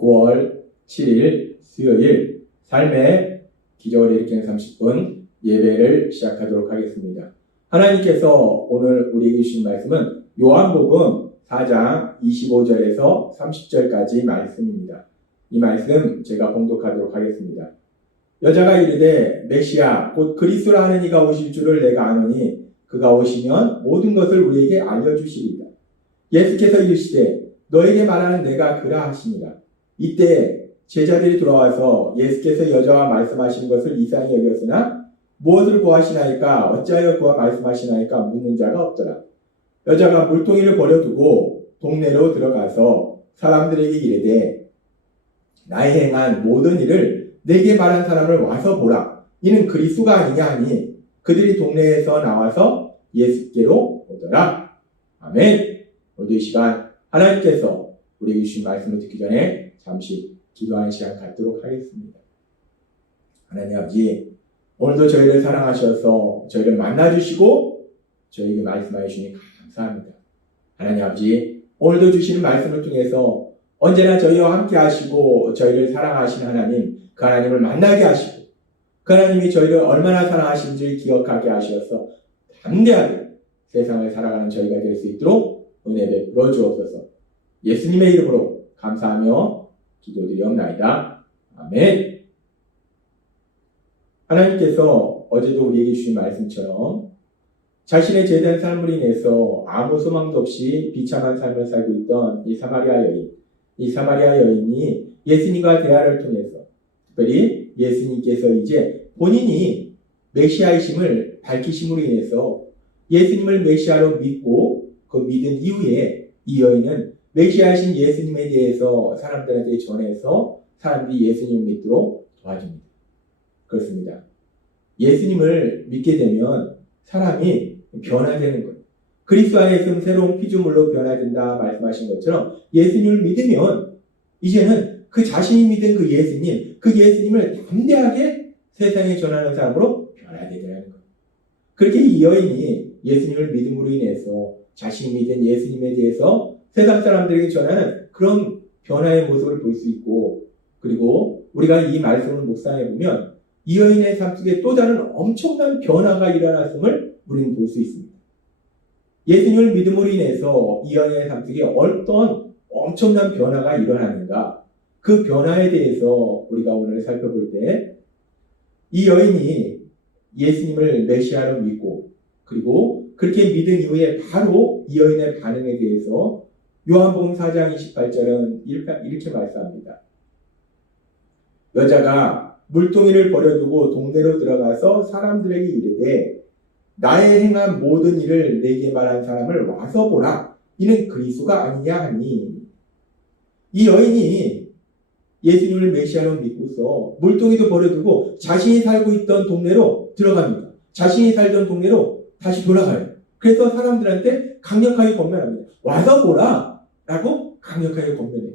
9월 7일 수요일 삶의 기적을 일으키는 30분 예배를 시작하도록 하겠습니다. 하나님께서 오늘 우리에게 주신 말씀은 요한복음 4장 25절에서 30절까지 말씀입니다. 이 말씀 제가 봉독하도록 하겠습니다. 여자가 이르되 메시아 곧 그리스도라 하는 이가 오실 줄을 내가 아노니 그가 오시면 모든 것을 우리에게 알려주시리라. 예수께서 이르시되 너에게 말하는 내가 그라 하시니라. 이때 제자들이 돌아와서 예수께서 여자와 말씀하신 것을 이상히 여겼으나 무엇을 구하시나이까 어찌하여 그와 말씀하시나이까 묻는 자가 없더라. 여자가 물동이를 버려두고 동네로 들어가서 사람들에게 이르되 나의 행한 모든 일을 내게 말한 사람을 와서 보라. 이는 그리스도가 아니냐 하니 그들이 동네에서 나와서 예수께로 오더라. 아멘. 오늘도 이 시간 하나님께서 우리에게 주신 말씀을 듣기 전에 잠시 기도하는 시간 갖도록 하겠습니다. 하나님 아버지, 오늘도 저희를 사랑하셔서 저희를 만나주시고 저희에게 말씀하여 주시니 감사합니다. 하나님 아버지, 오늘도 주시는 말씀을 통해서 언제나 저희와 함께 하시고 저희를 사랑하신 하나님, 그 하나님을 만나게 하시고 그 하나님이 저희를 얼마나 사랑하신지 기억하게 하셔서 담대하게 세상을 살아가는 저희가 될 수 있도록 은혜 베풀어 주옵소서. 예수님의 이름으로 감사하며 기도드리옵나이다. 아멘. 하나님께서 어제도 우리에게 주신 말씀처럼 자신의 죄된 삶으로 인해서 아무 소망도 없이 비참한 삶을 살고 있던 이 사마리아 여인이 예수님과 대화를 통해서 특별히 예수님께서 이제 본인이 메시아이심을 밝히심으로 인해서 예수님을 메시아로 믿고 그 믿은 이후에 이 여인은 메시아이신 예수님에 대해서 사람들한테 전해서 사람들이 예수님을 믿도록 도와줍니다. 그렇습니다. 예수님을 믿게 되면 사람이 변화되는 거예요. 그리스도 안에 있으면 새로운 피조물로 변화된다 말씀하신 것처럼 예수님을 믿으면 이제는 그 자신이 믿은 그 예수님을 담대하게 세상에 전하는 사람으로 변화되더라는 거예요. 그렇게 이 여인이 예수님을 믿음으로 인해서 자신이 믿은 예수님에 대해서 세상 사람들에게 전하는 그런 변화의 모습을 볼 수 있고, 그리고 우리가 이 말씀을 묵상해 보면 이 여인의 삶 속에 또 다른 엄청난 변화가 일어났음을 우리는 볼 수 있습니다. 예수님을 믿음으로 인해서 이 여인의 삶 속에 어떤 엄청난 변화가 일어났는가, 그 변화에 대해서 우리가 오늘 살펴볼 때 이 여인이 예수님을 메시아로 믿고 그리고 그렇게 믿은 이후에 바로 이 여인의 반응에 대해서 요한복음 4장 28절은 이렇게 말씀합니다. 여자가 물동이를 버려두고 동네로 들어가서 사람들에게 이르되 나의 행한 모든 일을 내게 말한 사람을 와서 보라. 이는 그리스도가 아니냐 하니. 이 여인이 예수님을 메시아로 믿고서 물동이도 버려두고 자신이 살고 있던 동네로 들어갑니다. 자신이 살던 동네로 다시 돌아가요. 그래서 사람들한테 강력하게 권면합니다. 와서 보라! 라고 강력하게 권면해요.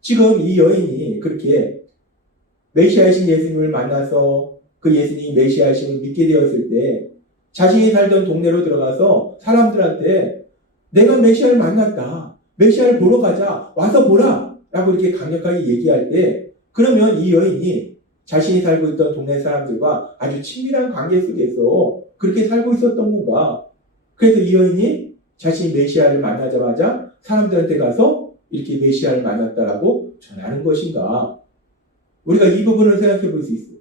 지금 이 여인이 그렇게 메시아이신 예수님을 만나서 그 예수님이 메시아이심을 믿게 되었을 때 자신이 살던 동네로 들어가서 사람들한테 내가 메시아를 만났다. 메시아를 보러 가자. 와서 보라. 라고 이렇게 강력하게 얘기할 때 그러면 이 여인이 자신이 살고 있던 동네 사람들과 아주 친밀한 관계 속에서 그렇게 살고 있었던 건가? 그래서 이 여인이 자신이 메시아를 만나자마자 사람들한테 가서 이렇게 메시아를 만났다라고 전하는 것인가? 우리가 이 부분을 생각해 볼 수 있어요.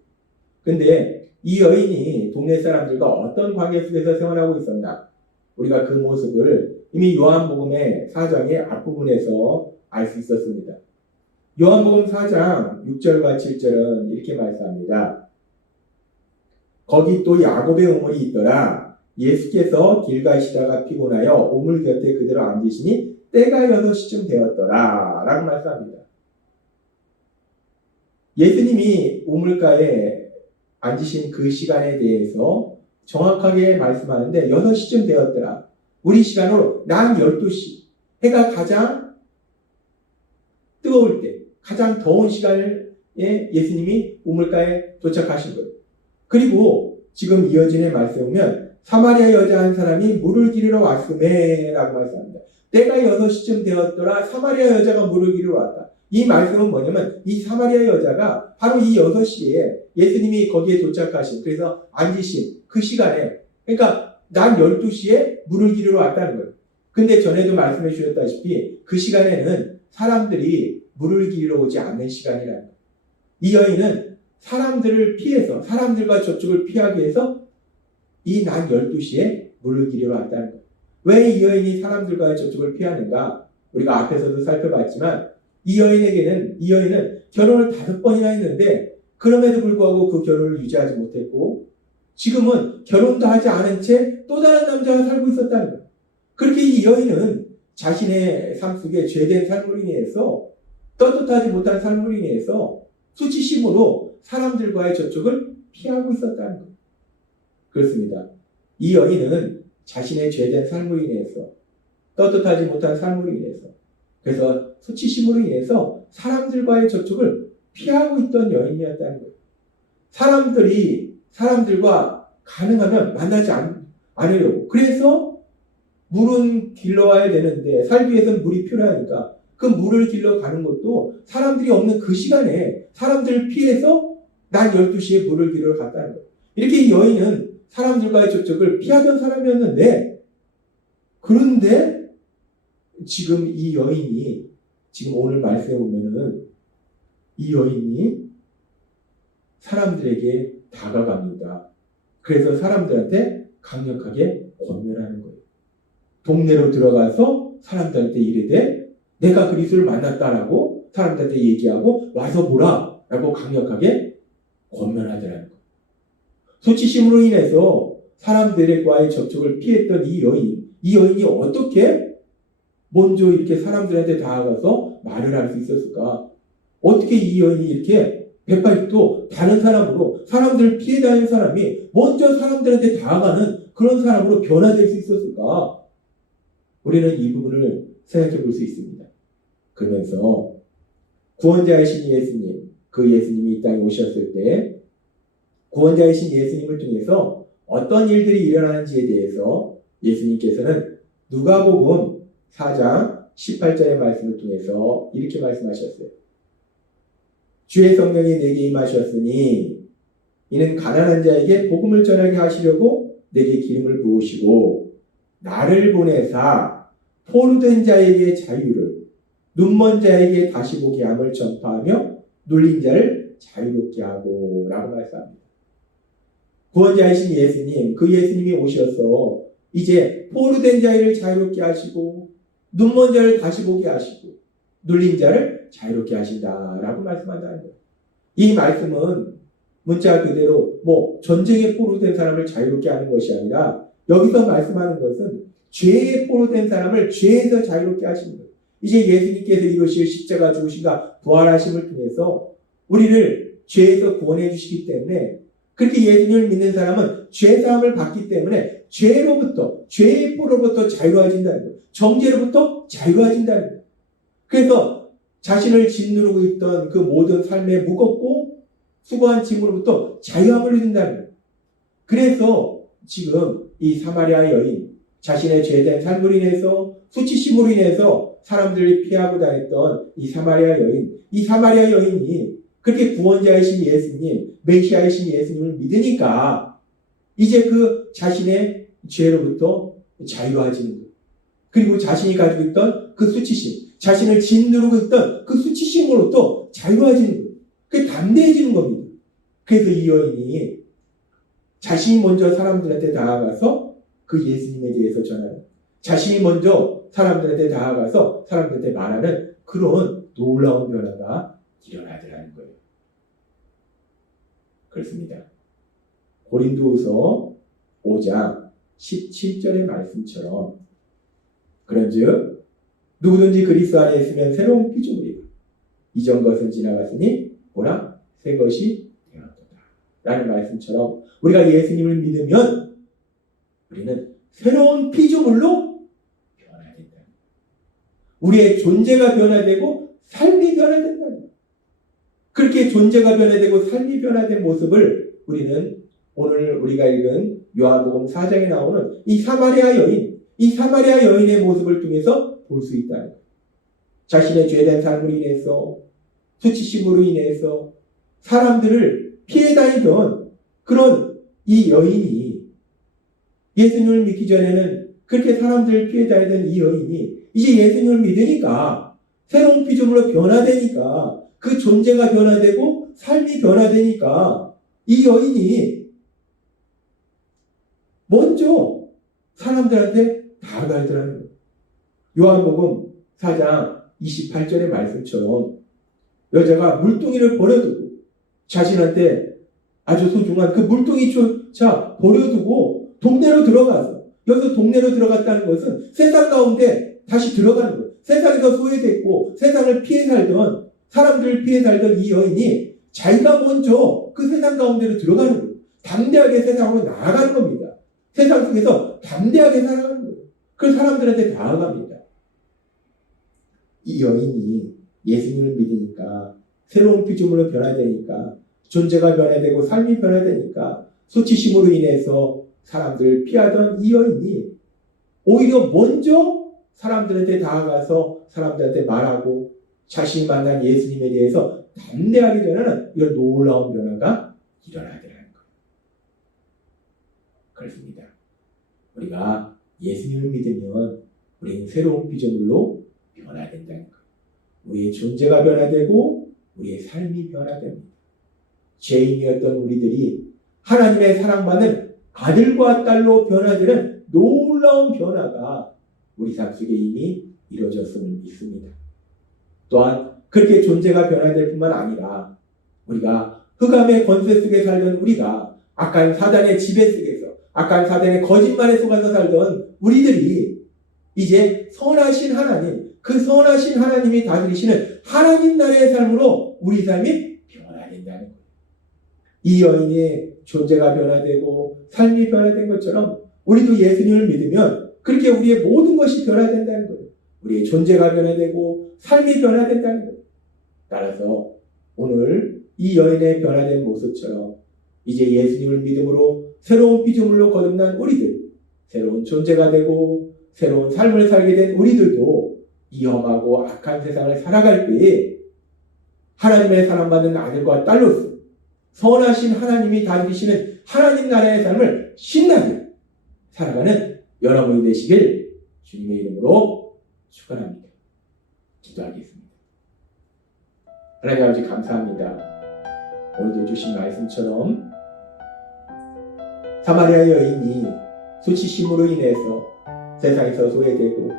근데 이 여인이 동네 사람들과 어떤 관계 속에서 생활하고 있었나? 우리가 그 모습을 이미 요한복음의 4장의 앞부분에서 알 수 있었습니다. 요한복음 4장 6절과 7절은 이렇게 말씀합니다. 거기 또 야곱의 우물이 있더라. 예수께서 길 가시다가 피곤하여 우물 곁에 그대로 앉으시니 때가 6시쯤 되었더라. 라고 말씀합니다. 예수님이 우물가에 앉으신 그 시간에 대해서 정확하게 말씀하는데 6시쯤 되었더라. 우리 시간으로 낮 12시, 해가 가장 뜨거울 때, 가장 더운 시간에 예수님이 우물가에 도착하신 거예요. 그리고 지금 이어지는 말씀에 보면 사마리아 여자 한 사람이 물을 기르러 왔음에 라고 말씀합니다. 때가 6시쯤 되었더라. 사마리아 여자가 물을 기르러 왔다. 이 말씀은 뭐냐면 이 사마리아 여자가 바로 이 6시에 예수님이 거기에 도착하신, 그래서 앉으신 그 시간에, 그러니까 난 12시에 물을 기르러 왔다는 거예요. 근데 전에도 말씀해 주셨다시피 그 시간에는 사람들이 물을 기르러 오지 않는 시간이라는 거예요. 이 여인은 사람들을 피해서, 사람들과 저쪽을 피하기 위해서 이 낮 12시에 물을 기르러 왔다는 거예요. 왜 이 여인이 사람들과의 접촉을 피하는가? 우리가 앞에서도 살펴봤지만 이 여인은 결혼을 5번이나 했는데 그럼에도 불구하고 그 결혼을 유지하지 못했고 지금은 결혼도 하지 않은 채 또 다른 남자와 살고 있었다는 거예요. 그렇게 이 여인은 자신의 삶 속에 죄된 삶으로 인해서 떳떳하지 못한 삶으로 인해서 수치심으로 사람들과의 접촉을 피하고 있었다는 거예요. 그렇습니다. 이 여인은 자신의 죄된 삶으로 인해서 떳떳하지 못한 삶으로 인해서 그래서 수치심으로 인해서 사람들과의 접촉을 피하고 있던 여인이었다는 거예요. 사람들과 가능하면 만나지 않으려고. 그래서 물은 길러와야 되는데 살기 위해서는 물이 필요하니까 그 물을 길러 가는 것도 사람들이 없는 그 시간에 사람들을 피해서 낮 12시에 물을 길러 갔다는 거예요. 이렇게 이 여인은 사람들과의 접촉을 피하던 사람이었는데 그런데 지금 이 여인이 지금 오늘 말씀에 보면은 이 여인이 사람들에게 다가갑니다. 그래서 사람들한테 강력하게 권면하는 거예요. 동네로 들어가서 사람들한테 이르되 내가 그리스도를 만났다라고 사람들한테 얘기하고 와서 보라 라고 강력하게 권면하더라는 거예요. 수치심으로 인해서 사람들과의 접촉을 피했던 이 여인이 어떻게 먼저 이렇게 사람들한테 다가가서 말을 할 수 있었을까? 어떻게 이 여인이 이렇게 180도 다른 사람으로 사람들을 피해 다니는 사람이 먼저 사람들한테 다가가는 그런 사람으로 변화될 수 있었을까? 우리는 이 부분을 생각해 볼 수 있습니다. 그러면서 구원자이신 예수님, 그 예수님이 이 땅에 오셨을 때 구원자이신 예수님을 통해서 어떤 일들이 일어나는지에 대해서 예수님께서는 누가복음 4장 18절의 말씀을 통해서 이렇게 말씀하셨어요. 주의 성령이 내게 임하셨으니 이는 가난한 자에게 복음을 전하게 하시려고 내게 기름을 부으시고 나를 보내사 포로된 자에게 자유를 눈먼 자에게 다시 보게 함을 전파하며 눌린 자를 자유롭게 하고 라고 말씀합니다. 구원자이신 예수님, 그 예수님이 오셔서 이제 포로된 자를 자유롭게 하시고 눈먼 자를 다시 보게 하시고 눌린 자를 자유롭게 하신다라고 말씀한다는 거예요. 이 말씀은 문자 그대로 전쟁에 포로된 사람을 자유롭게 하는 것이 아니라 여기서 말씀하는 것은 죄에 포로된 사람을 죄에서 자유롭게 하시는 거예요. 이제 예수님께서 이루실 십자가 죽으심과 부활하심을 통해서 우리를 죄에서 구원해 주시기 때문에 그렇게 예수님을 믿는 사람은 죄사함을 받기 때문에 죄의 포로로부터 자유해진다는 거예요. 정죄로부터 자유해진다는 거예요. 그래서 자신을 짓누르고 있던 그 모든 삶에 무겁고 수고한 짐으로부터 자유함을 누린다는 거예요. 그래서 지금 이 사마리아 여인, 자신의 죄된 삶으로 인해서 수치심으로 인해서 사람들이 피하고 다녔던 이 사마리아 여인이 그렇게 구원자이신 예수님, 메시아이신 예수님을 믿으니까 이제 그 자신의 죄로부터 자유해지는 거예요. 그리고 자신이 가지고 있던 그 수치심, 자신을 짓누르고 있던 그 수치심으로부터 자유해지는 거예요. 그게 담대해지는 겁니다. 그래서 이 여인이 자신이 먼저 사람들한테 다가가서 그 예수님에 대해서 전하는, 자신이 먼저 사람들한테 다가가서 사람들한테 말하는 그런 놀라운 변화가 일어나더라는 거예요. 그렇습니다. 고린도후서 5장 17절의 말씀처럼 그런즉 누구든지 그리스도 안에 있으면 새로운 피조물이다. 이전 것은 지나갔으니 보라 새 것이 되었도다. 라는 말씀처럼 우리가 예수님을 믿으면 우리는 새로운 피조물로 변화된다. 우리의 존재가 변화되고 삶이 변화된다. 그렇게 존재가 변화되고 삶이 변화된 모습을 우리는 오늘 우리가 읽은 요한복음 4장에 나오는 이 사마리아 여인의 모습을 통해서 볼 수 있다는 거예요. 자신의 죄된 삶으로 인해서 수치심으로 인해서 사람들을 피해 다니던 그런 이 여인이 예수님을 믿기 전에는 그렇게 사람들을 피해 다니던 이 여인이 이제 예수님을 믿으니까 새로운 피조물로 변화되니까 그 존재가 변화되고 삶이 변화되니까 이 여인이 먼저 사람들한테 다가가더라는 거예요. 요한복음 4장 28절의 말씀처럼 여자가 물동이를 버려두고 자신한테 아주 소중한 그 물동이조차 버려두고 동네로 들어가서, 여기서 동네로 들어갔다는 것은 세상 가운데 다시 들어가는 거예요. 세상에서 소외됐고 세상을 피해 살던, 사람들을 피해 살던 이 여인이 자기가 먼저 그 세상 가운데로 들어가는 거예요. 담대하게 세상으로 나아가는 겁니다. 세상 속에서 담대하게 살아가는 거예요. 그 사람들한테 다가갑니다. 이 여인이 예수님을 믿으니까 새로운 피조물로 변화되니까 존재가 변화되고 삶이 변화되니까 수치심으로 인해서 사람들을 피하던 이 여인이 오히려 먼저 사람들한테 다가가서 사람들한테 말하고 자신이 만난 예수님에 대해서 담대하게 전하는 이런 놀라운 변화가 일어나더라는 거예요. 그렇습니다. 우리가 예수님을 믿으면 우리는 새로운 피조물로 변화된다는 거예요. 우리의 존재가 변화되고 우리의 삶이 변화됩니다. 죄인이었던 우리들이 하나님의 사랑받는 아들과 딸로 변화되는 놀라운 변화가 우리 삶 속에 이미 이루어졌음을 믿습니다. 또한 그렇게 존재가 변화될 뿐만 아니라 우리가 흑암의 권세 속에 살던 우리가 악한 사단의 지배 속에서, 악한 사단의 거짓말에 속아서 살던 우리들이 이제 선하신 하나님, 그 선하신 하나님이 다스리시는 하나님 나라의 삶으로 우리 삶이 변화된다는 거예요. 이 여인의 존재가 변화되고 삶이 변화된 것처럼 우리도 예수님을 믿으면 그렇게 우리의 모든 것이 변화된다는 거예요. 우리의 존재가 변화되고 삶이 변화된다는 거예요. 따라서 오늘 이 여인의 변화된 모습처럼 이제 예수님을 믿음으로 새로운 피조물로 거듭난 우리들, 새로운 존재가 되고 새로운 삶을 살게 된 우리들도 이 험하고 악한 세상을 살아갈 때에 하나님의 사랑받는 아들과 딸로서 선하신 하나님이 다스리시는 하나님 나라의 삶을 신나게 살아가는 여러분이 되시길 주님의 이름으로 축원합니다. 기도하겠습니다. 하나님 아버지 감사합니다. 오늘도 주신 말씀처럼 사마리아 여인이 수치심으로 인해서 세상에서 소외되고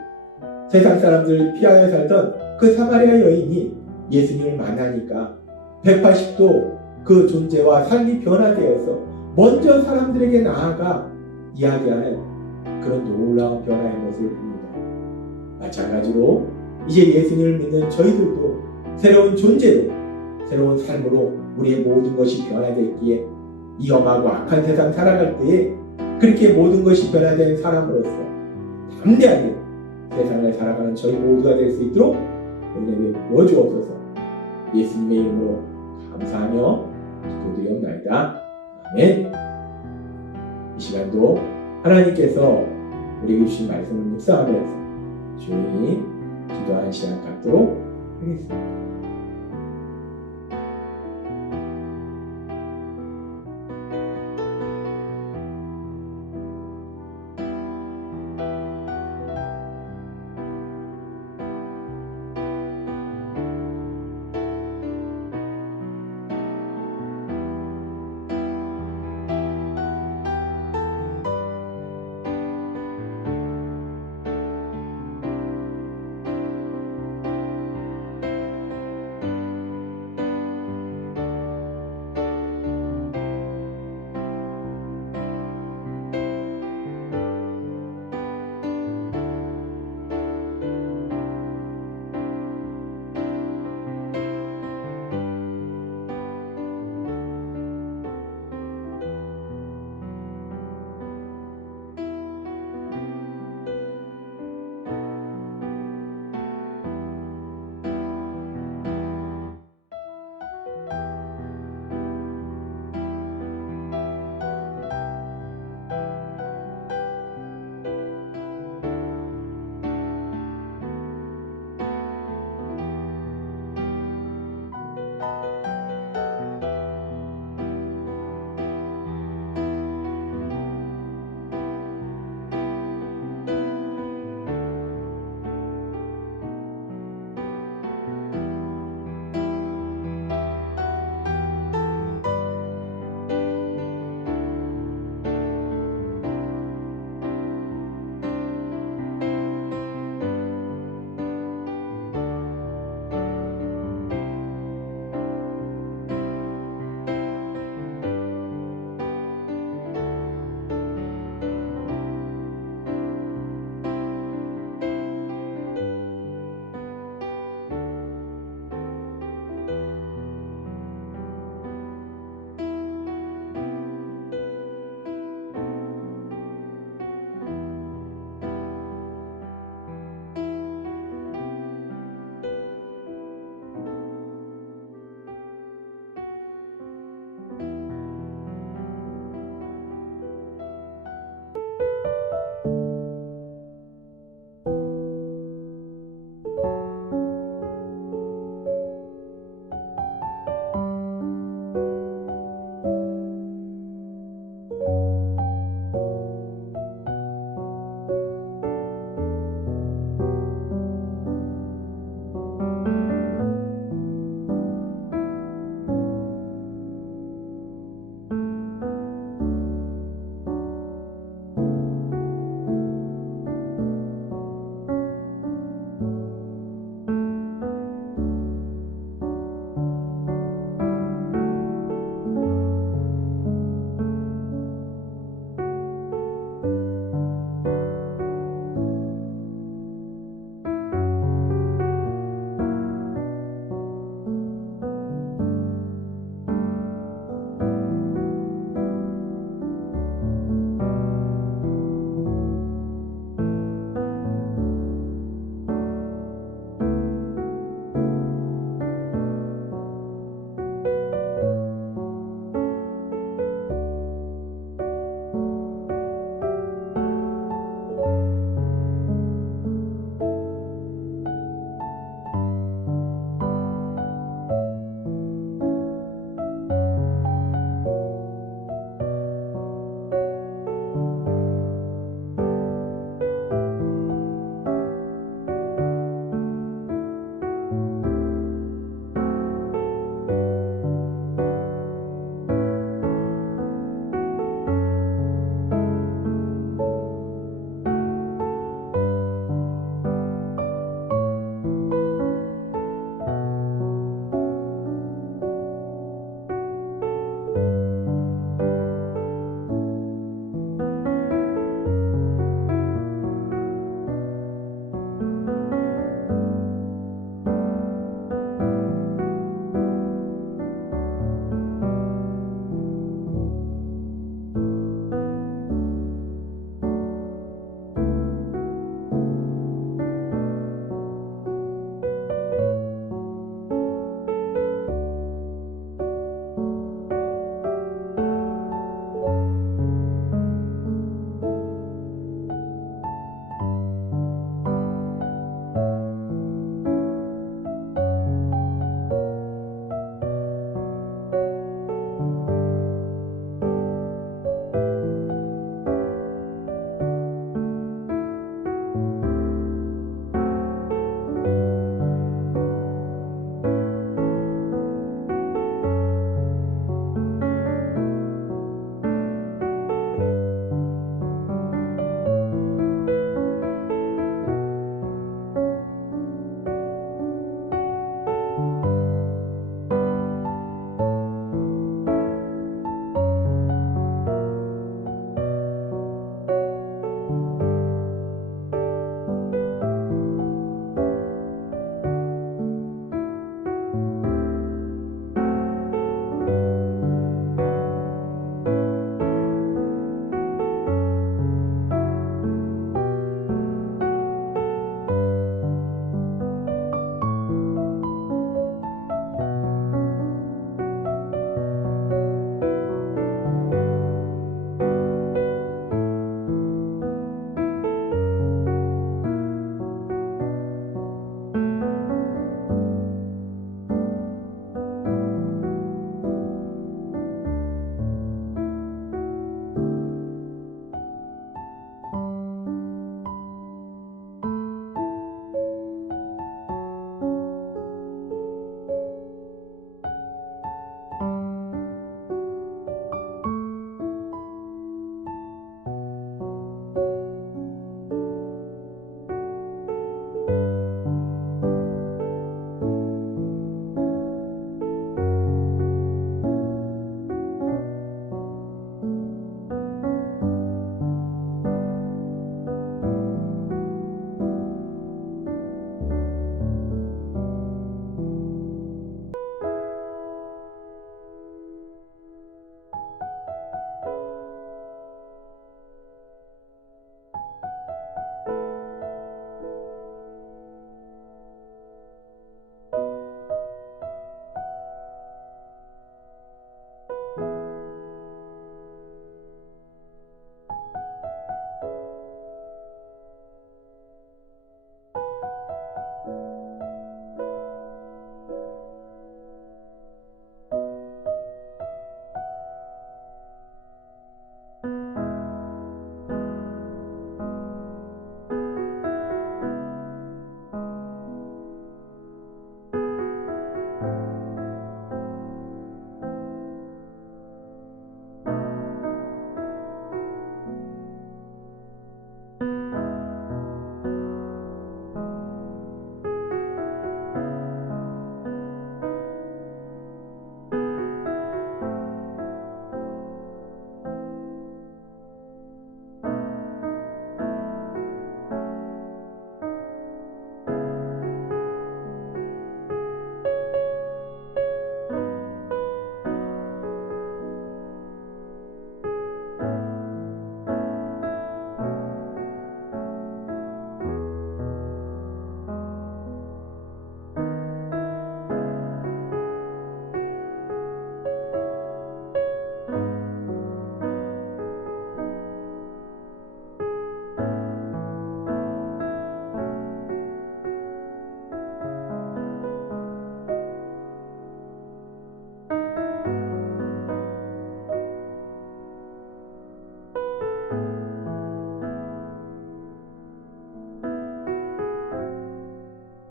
세상 사람들 피하여 살던 그 사마리아 여인이 예수님을 만나니까 180도 그 존재와 삶이 변화되어서 먼저 사람들에게 나아가 이야기하는 그런 놀라운 변화의 모습을 봅니다. 마찬가지로 이제 예수님을 믿는 저희들도 새로운 존재로, 새로운 삶으로 우리의 모든 것이 변화됐기에 위험하고 악한 세상 살아갈 때에 그렇게 모든 것이 변화된 사람으로서 담대하게 세상을 살아가는 저희 모두가 될 수 있도록 은혜를 부어주옵소서. 예수님의 이름으로 감사하며 기도드리옵나이다. 아멘. 이 시간도 하나님께서 우리에게 주신 말씀을 묵상하면서 조용히 기도하는 시간 갖도록 하겠습니다.